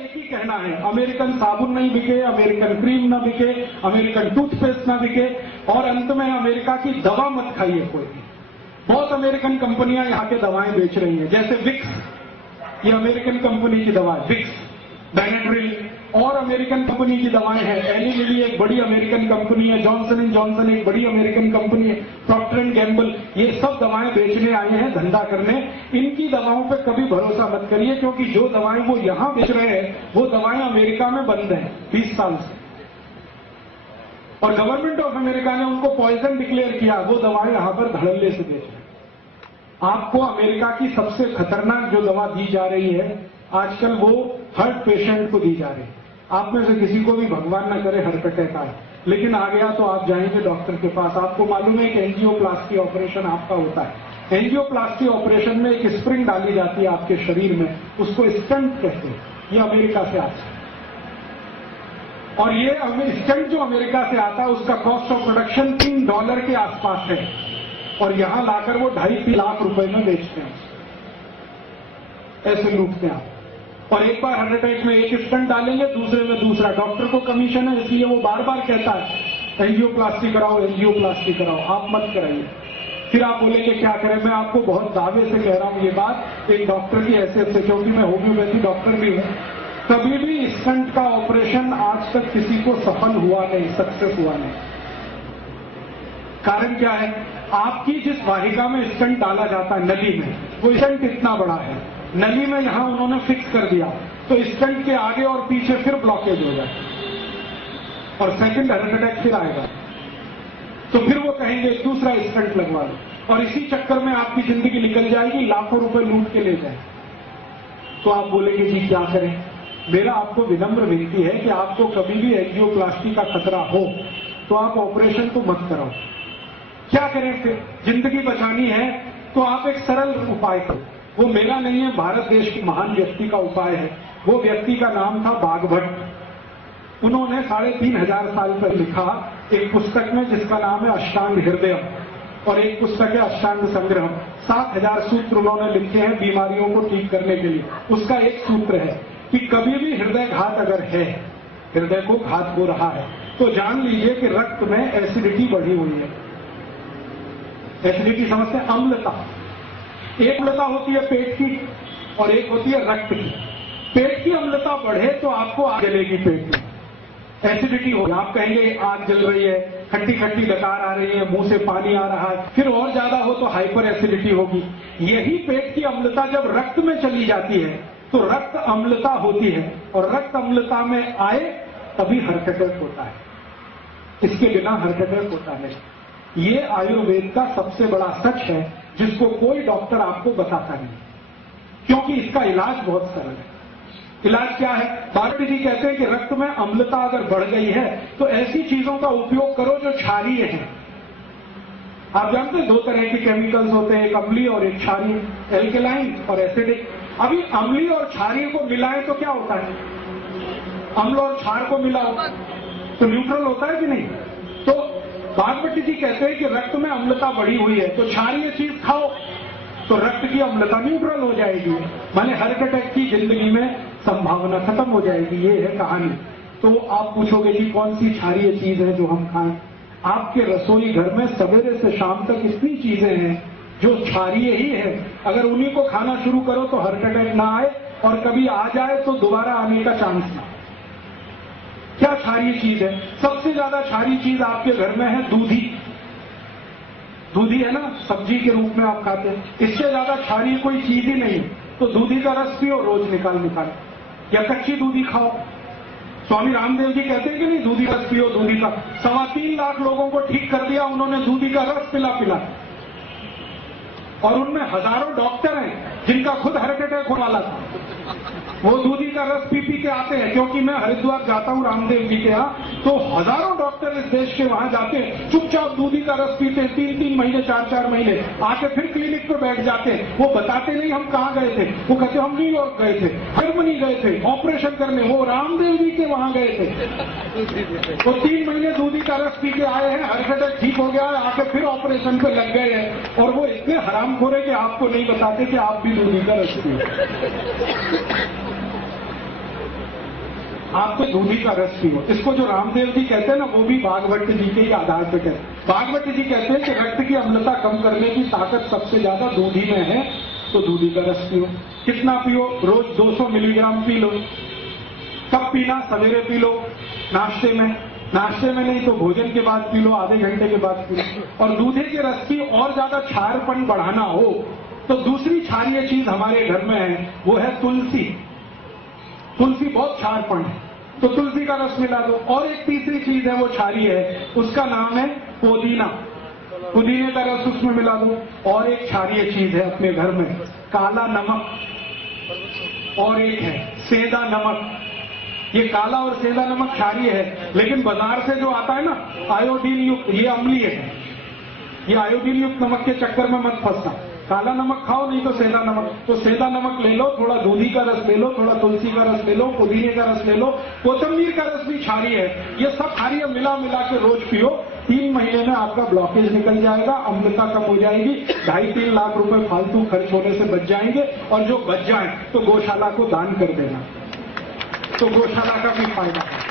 एक ही कहना है, अमेरिकन साबुन नहीं बिके, अमेरिकन क्रीम ना बिके, अमेरिकन टूथपेस्ट ना बिके, और अंत में अमेरिका की दवा मत खाइए कोई। बहुत अमेरिकन कंपनियां यहाँ के दवाएं बेच रही हैं, जैसे विक्स, ये अमेरिकन कंपनी की दवा है विक्स, बेनेड्रिल, और अमेरिकन कंपनी की दवाएं हैं, एली लिली एक बड़ी अमेरिकन कंपनी है, जॉनसन एंड जॉनसन एक बड़ी अमेरिकन कंपनी है, प्रॉक्टर एंड गैम्बल, ये सब दवाएं बेचने आए हैं, धंधा करने। इनकी दवाओं पे कभी भरोसा मत करिए, क्योंकि जो दवाएं वो यहां बेच रहे हैं वो दवाएं अमेरिका में बंद हैं 20 साल से, और गवर्नमेंट ऑफ अमेरिका ने उनको पॉइजन डिक्लेयर किया, वो दवाएं यहां पर धड़ल्ले से बेच रहे हैं। आपको अमेरिका की सबसे खतरनाक जो दवा दी जा रही है आजकल, वो हार्ट पेशेंट को दी जा रही है। आप में से किसी को भी भगवान न करे हार्ट अटैक आए, लेकिन आ गया तो आप जाएंगे डॉक्टर के पास, आपको मालूम है कि एंजियोप्लास्टी ऑपरेशन आपका होता है। एंजियोप्लास्टी ऑपरेशन में एक स्प्रिंग डाली जाती है आपके शरीर में, उसको स्टंट कहते हैं, ये अमेरिका से आता है। और ये स्टंट जो अमेरिका से आता है उसका कॉस्ट ऑफ प्रोडक्शन $3 के आसपास है, और यहां लाकर वो 2.5-3 लाख रुपए में बेचते हैं, ऐसे लूटते हैं आप। और एक बार हार्ट अटैक में एक स्टंट डालेंगे, दूसरे में दूसरा। डॉक्टर को कमीशन है, इसलिए वो बार बार कहता है एंजियोप्लास्टी कराओ, एंजियोप्लास्टी कराओ, आप मत कराइए। फिर आप बोलेंगे क्या करें। मैं आपको बहुत दावे से कह रहा हूं ये बात, एक डॉक्टर की हैसियत से, क्योंकि मैं होम्योपैथी डॉक्टर भी हूं, कभी भी स्टंट का ऑपरेशन आज तक किसी को सफल हुआ नहीं, सक्सेस हुआ नहीं। कारण क्या है, आपकी जिस वाहिका में स्टंट डाला जाता है नली में, वो स्टंट इतना बड़ा है, नली में यहां उन्होंने फिक्स कर दिया, तो स्टंट के आगे और पीछे फिर ब्लॉकेज हो जाए और सेकंड हार्ट अटैक फिर आएगा, तो फिर वो कहेंगे दूसरा स्टंट लगवा लो, और इसी चक्कर में आपकी जिंदगी निकल जाएगी, लाखों रुपए लूट के ले जाए। तो आप बोलेंगे जी क्या करें। मेरा आपको विनम्र विनती है कि आपको कभी भी एंजियोप्लास्टी का खतरा हो तो आप ऑपरेशन तो मत कराओ। क्या करें फिर, जिंदगी बचानी है तो आप एक सरल उपाय करो। वो मेरा नहीं है, भारत देश के महान व्यक्ति का उपाय है। वो व्यक्ति का नाम था बागभट्ट। उन्होंने 3500 साल पहले लिखा एक पुस्तक में जिसका नाम है अष्टांग हृदय, और एक पुस्तक है अष्टांग संग्रह। 7000 सूत्र उन्होंने लिखे हैं बीमारियों को ठीक करने के लिए। उसका एक सूत्र है कि कभी भी हृदय घात अगर है, हृदय को घात हो रहा है, तो जान लीजिए कि रक्त में एसिडिटी बढ़ी हुई है। एसिडिटी समझते हैं, अम्लता। एक अम्लता होती है पेट की और एक होती है रक्त की। पेट की अम्लता बढ़े तो आपको आग जलेगी, पेट में एसिडिटी होगी, आप कहेंगे आग जल रही है, खट्टी खट्टी डकार आ रही है, मुंह से पानी आ रहा है। फिर और ज्यादा हो तो हाइपर एसिडिटी होगी। यही पेट की अम्लता जब रक्त में चली जाती है तो रक्त अम्लता होती है, और रक्त अम्लता में आए तभी हार्ट अटैक होता है। इसके बिना हार्ट अटैक होता है। ये आयुर्वेद का सबसे बड़ा सच है जिसको कोई डॉक्टर आपको बताता नहीं, क्योंकि इसका इलाज बहुत सरल है। इलाज क्या है? भारती जी कहते हैं कि रक्त में अम्लता अगर बढ़ गई है तो ऐसी चीजों का उपयोग करो जो क्षारीय है। आप जानते हैं 2 तरह के केमिकल्स होते हैं, एक अम्लीय और एक क्षारीय, एल्केलाइन और एसिडिक। अभी अम्लीय और क्षारीय को मिलाएं तो क्या होता है? अम्ल और क्षार को मिलाओ तो न्यूट्रल होता है कि नहीं? तो भागवती जी कहते हैं कि रक्त में अम्लता बढ़ी हुई है तो क्षारीय चीज खाओ तो रक्त की अम्लता न्यूट्रल हो जाएगी, माने हार्ट अटैक की जिंदगी में संभावना खत्म हो जाएगी। ये है कहानी। तो आप पूछोगे कि कौन सी क्षारीय चीज है जो हम खाएं? आपके रसोई घर में सवेरे से शाम तक इतनी चीजें हैं जो क्षारीय ही है। अगर उन्हीं को खाना शुरू करो तो हार्ट अटैक ना आए, और कभी आ जाए तो दोबारा आने का चांस ना। क्या क्षारीय चीज है? सबसे ज्यादा क्षारीय चीज आपके घर में है दूधी। दूधी है ना, सब्जी के रूप में आप खाते हैं। इससे ज्यादा क्षारीय कोई चीज ही नहीं। तो दूधी का रस पियो रोज निकाल, या कच्ची दूधी खाओ। स्वामी रामदेव जी कहते हैं कि नहीं, दूधी का रस पियो। दूधी का 3.25 लाख लोगों को ठीक कर दिया उन्होंने दूधी का रस पिला पिला, और उनमें हजारों डॉक्टर हैं जिनका खुद हार्ट अटैक होने वाला था। वो दूधी का रस पी पी के आते हैं, क्योंकि मैं हरिद्वार जाता हूं रामदेव जी के यहाँ, तो हजारों डॉक्टर इस देश के वहां जाते हैं, चुपचाप दूधी का रस पीते हैं 3-3 महीने 4-4 महीने, आके फिर क्लिनिक पे बैठ जाते हैं। वो बताते नहीं हम कहाँ गए थे, वो कहते हम न्यूयॉर्क गए थे, जर्मनी गए थे ऑपरेशन करने, वो रामदेव जी के वहां गए थे। वो 3 महीने दूधी का रस पी के आए हैं, हार्ट अटैक ठीक हो गया है, आके फिर ऑपरेशन पे लग गए हैं। और वो इतने हरामखोर है कि आपको नहीं बताते कि आप भी दूधी का रस पिए। आप तो दूधी का रस पियो। इसको जो रामदेव जी कहते हैं ना, वो भी भागवत जी के ही आधार पे कहते हैं। भागवत जी कहते हैं कि रक्त की अम्लता कम करने की ताकत सबसे ज्यादा दूधी में है, तो दूधी का रस पियो। कितना पियो? रोज 200 मिलीग्राम पी लो। कब पीना? सवेरे पी लो, नाश्ते में। नाश्ते में नहीं तो भोजन के बाद पी लो, आधे घंटे के बाद पी लो। और दूधे के रस की और ज्यादा क्षारपन बढ़ाना हो तो दूसरी क्षारीय चीज हमारे घर में है, वो है तुलसी। तुलसी बहुत क्षारपन है, तो तुलसी का रस मिला दो। और एक तीसरी चीज है, वो क्षारीय है, उसका नाम है पुदीना। पुदीने का रस उसमें मिला दो। और एक क्षारीय चीज है अपने घर में, काला नमक। और एक है सेंधा नमक। ये काला और सेंधा नमक क्षारीय है, लेकिन बाजार से जो आता है ना आयोडीन युक्त, ये अम्लीय है। ये आयोडीन युक्त नमक के चक्कर में मत फंसना। काला नमक खाओ, नहीं तो सेंधा नमक। तो सेंधा नमक ले लो, थोड़ा दूधी का रस ले लो, थोड़ा तुलसी का रस ले लो, पुदीने का रस ले लो, कोतंबीर का रस भी क्षारीय है। ये सब क्षारीय मिला मिला के रोज पियो। 3 महीने में आपका ब्लॉकेज निकल जाएगा, अम्लता कम हो जाएगी, 2.5-3 लाख रुपए फालतू खर्च होने से बच जाएंगे। और जो बच जाए तो गौशाला को दान कर देना, तो गौशाला का भी फायदा है।